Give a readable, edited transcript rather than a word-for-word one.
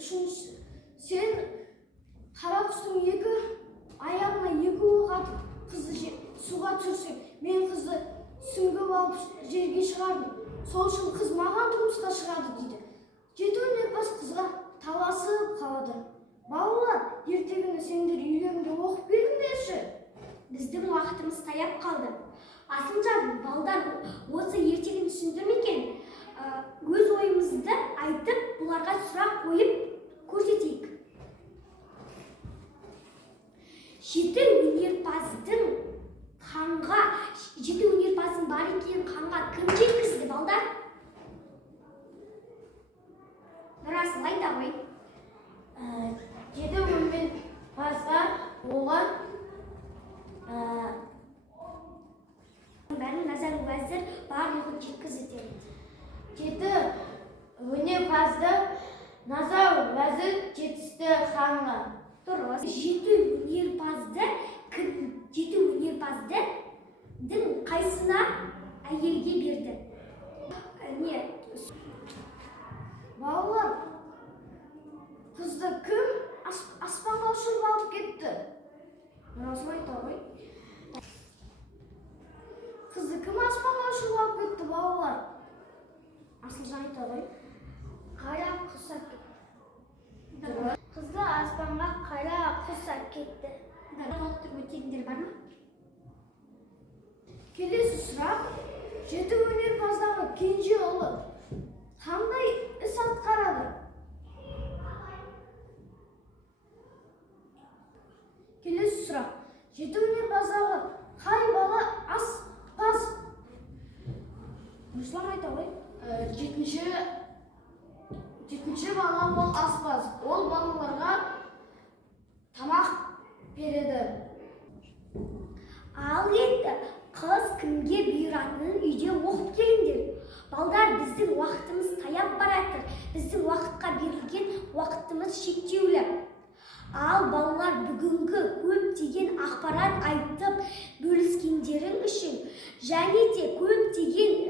Үшіншісі, сен қара құстың екі аяғына екі оқ атып, қызды суға түсірсең, мен қызды сүңгіп алып жерге шығардым. Сол үшін қыз маған тұрмысқа шығады дейді. Жеті өнерпаз қызға таласып қалады. Балалар, ертеңіне сендер үйлеріңде оқып келіңдерші. Біздің уақытымыз таяп қалды. Асылжан, балдар осы ертегіні түсіндірме екен. Өз ойымызды айтып, бұларға сұрақ қойып көрсетейік. Жеті өнерпаздың бар екенін қанға кім жеткізді, балдар? Нұрасыл, айта ғой. Жеті өнерпаздар оған бәрін Назар уәзір барлығын жеткізді. Жеті өнерпазды Назар уәзір жеткізді ханға. Дұрыс. Жеті өнерпаздың қайсына әйелге берді? Балалар, қызды кім аспанға ұшырып алып кетті? Нұрасыл, айта ғой. Қызды кім аспанға ұшырып алып кетті, балалар? Асылжан, айта ғой. Қара құс әкетті. Қызды аспанға қара құс әкетті. Толықтырып өтетіндер бар ма? Келесі сұрақ, жеті өнерпаздағы кенже ұлы қандай іс атқарады? Келесі сұрақ, жеті өнерпаздағы қай бала аспаз? Руслан, айта ғой. Жетінші бала ол аспаз. Ол балаларға тамақ береді. Ал енді қыз кімге бұйыратынын үйде оқып келіңдер. Балдар, біздің уақытымыз таяп баратыр. Біздің уақытқа берілген уақытымыз шектеулі. Ал балалар, бүгінгі көптеген ақпарат айтып бөліскендерің үшін және де көптеген